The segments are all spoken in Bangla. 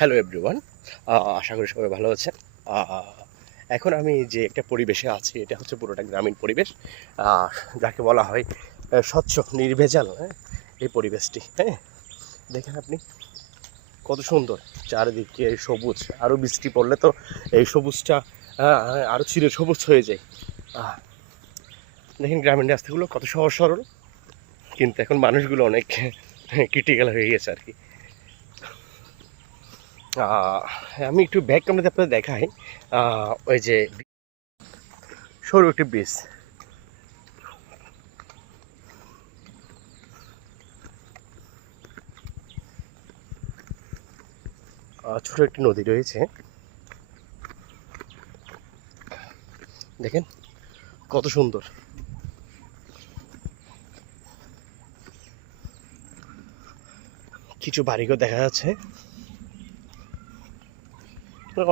হ্যালো এভরিওয়ান, আশা করি সবাই ভালো আছেন। এখন আমি যে একটা পরিবেশে আছি এটা হচ্ছে পুরোটা গ্রামীণ পরিবেশ, যাকে বলা হয় স্বচ্ছ নির্ভেজাল। হ্যাঁ, এই পরিবেশটি, হ্যাঁ, দেখেন আপনি কত সুন্দর, চারিদিকে সবুজ। আরও বৃষ্টি পড়লে তো এই সবুজটা আরও চির সবুজ হয়ে যায়। দেখেন গ্রামীণ রাস্তাগুলো কত সহজ সরল, কিন্তু এখন মানুষগুলো অনেক ক্রিটিক্যাল হয়ে গেছে আর কি। আমি একটু ব্যাক ক্যামেরাতে আপনাদের দেখাই। ওই যে সরু একটি ব্রিজ, ছোট একটি নদী রয়েছে, দেখেন কত সুন্দর। কিছু বাড়িঘর দেখা যাচ্ছে,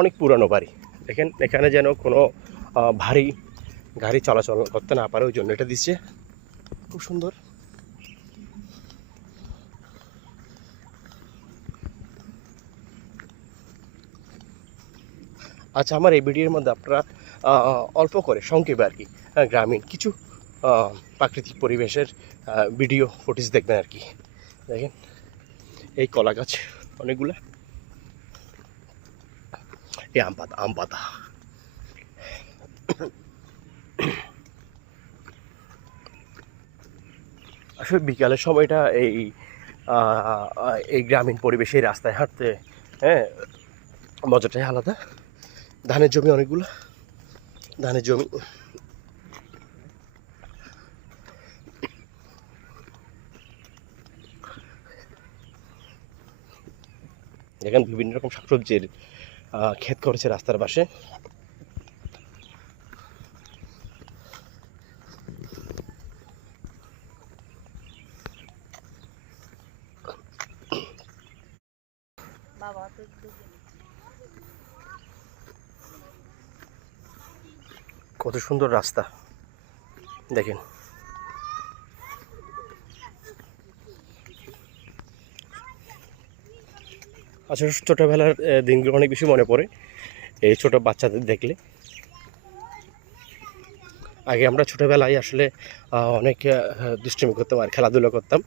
অনেক পুরানো বাড়ি। দেখেন এখানে যেন কোনো ভারী গাড়ি চলাচল করতে না পারে, ওই জন্য এটা দিচ্ছে, খুব সুন্দর। আচ্ছা, আমার এই ভিডিওর মধ্যে আপনারা অল্প করে সংক্ষেপে আর কি গ্রামীণ কিছু প্রাকৃতিক পরিবেশের ভিডিও ফুটেজ দেখবেন আর কি। দেখেন এই কলা গাছ অনেকগুলো, এই আম পাতা। আসলে বিকালের সময়টা এই গ্রামীণ পরিবেশে রাস্তায় হাঁটতে, হ্যাঁ, মজাটাই আলাদা। ধানের জমি অনেকগুলো, ধানের জমি। দেখেন বিভিন্ন রকম শাকসবজির ক্ষেত করেছে রাস্তার পাশে। কত সুন্দর রাস্তা দেখেন। আসলে ছোটোবেলার দিনগুলো অনেক বেশি মনে পড়ে এই ছোট বাচ্চাদের দেখলে। আগে আমরা ছোটোবেলায় আসলে অনেক দুষ্টুমি করতাম আর খেলাধুলা করতাম।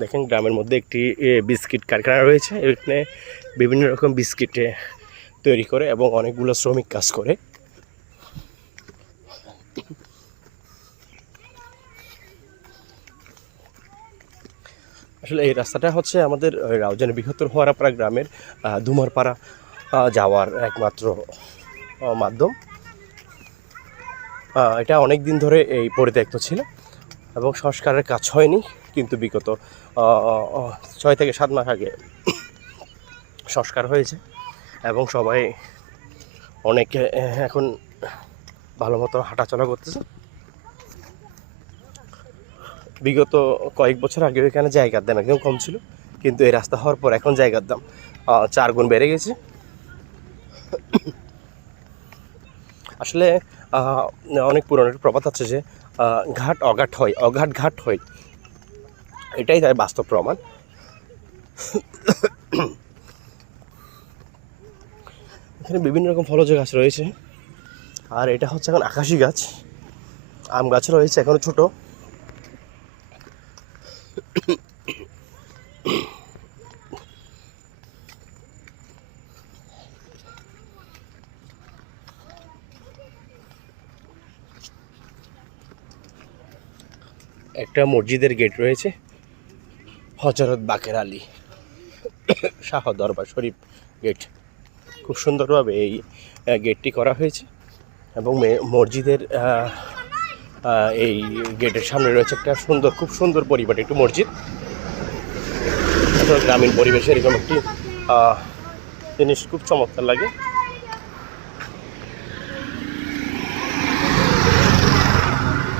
দেখেন গ্রামের মধ্যে একটি বিস্কিট কারখানা রয়েছে, এখানে বিভিন্ন রকম বিস্কিট তৈরি করে এবং অনেকগুলো শ্রমিক কাজ করে। আসলে এই রাস্তাটা হচ্ছে আমাদের রাউজানের বৃহত্তর হোয়ারাপাড়া গ্রামের ধুমারপাড়া যাওয়ার একমাত্র মাধ্যম। এটা অনেক দিন ধরে এই পরিত্যক্ত ছিল এবং সংস্কারের কাজ হয়নি, কিন্তু বিগত 6 থেকে 7 মাস আগে সংস্কার হয়েছে এবং সবাই অনেকে এখন ভালো মতো হাঁটাচলা করতেছে। বিগত কয়েক বছর আগে এখানে জায়গার দাম একদম কম ছিল, কিন্তু এই রাস্তা হওয়ার পর এখন জায়গার দাম 4 গুণ বেড়ে গেছে। আসলে অনেক পুরনো প্রবাদ আছে যে ঘাট অঘাট হয়, অঘাট ঘাট হয়, এটাই তার বাস্তব প্রমাণ। এখানে বিভিন্ন রকম ফলজ গাছ রয়েছে, আর এটা হচ্ছে এখন আকাশি গাছ। আম গাছ রয়েছে এখনো ছোট। একটা মসজিদের গেট রয়েছে, হযরত বাকের আলী শাহ দরবার শরীফ গেট। খুব সুন্দরভাবে এই গেটটি করা হয়েছে এবং মসজিদের এই গেটের সামনে রয়েছে একটা সুন্দর, খুব সুন্দর পরিপাটি একটু মসজিদ। আসলে গ্রামীণ পরিবেশে এরকম একটি জিনিস খুব চমৎকার লাগে।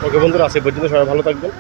ওকে বন্ধুরা, আজকে পর্যন্ত সবাই ভালো থাকবেন।